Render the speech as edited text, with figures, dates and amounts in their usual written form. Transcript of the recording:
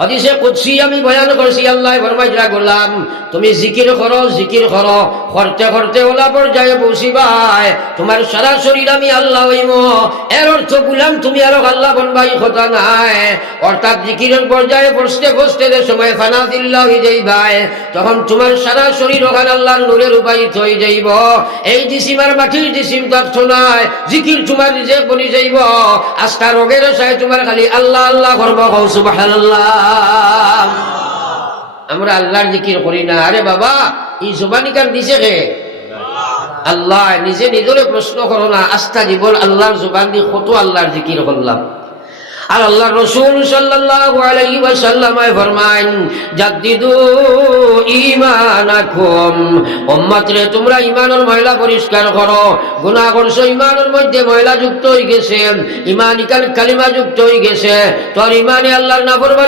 হাদিসে কুদসি আমি বয়ান করছি, আল্লাহ ফরমাইলা গোলাম তুমি জিকির করো, জিকির করো, করতে করতে ওলা পর্যায়ে বসিবাই তোমার সারা শরীর আমি আল্লাহ হইব। এর অর্থ গোলাম তুমি আরো আল্লাহ বনবাই কথা নাই, অর্থাৎ জিকিরের পর্যায়ে বসতে বসতে যে সময় ফানাতিল্লাহ হয়ে যাইবাই তখন তোমার সারা শরীর ওখানে আল্লাহর নূরে রূপায়িত হয়ে যাইব। এই জিসিম আর মাটির জিসিম থাকছো নাই, জিকির তোমার নিজে বনি যাইব। আস্থা রোগের সাথে তোমার খালি আল্লাহ আল্লাহ করবো, সুবহানাল্লাহ। আমরা আল্লাহর জিকির করি না। আরে বাবা, এই জবানিকার দিছে কে? আল্লাহ। নিজে নিজরে প্রশ্ন করো না, আস্থা জীবন আল্লাহর জবান দিয়ে কত আল্লাহর জিকির করলাম। আর আল্লাহ রাসূল সাল্লাল্লাহু আলাইহি ওয়াসাল্লাম ফরমায়েন জাদ্দিদু ঈমানাকুম, উম্মত রে তোমরা ঈমানের ময়লা পরিষ্কার করো। গুনাহ করছো, ঈমানের মধ্যে ময়লা যুক্ত হয়ে গেছে, ঈমানিকাল কালিমা যুক্ত হয়ে গেছে, তোর ঈমানে আল্লাহর নাফরমানি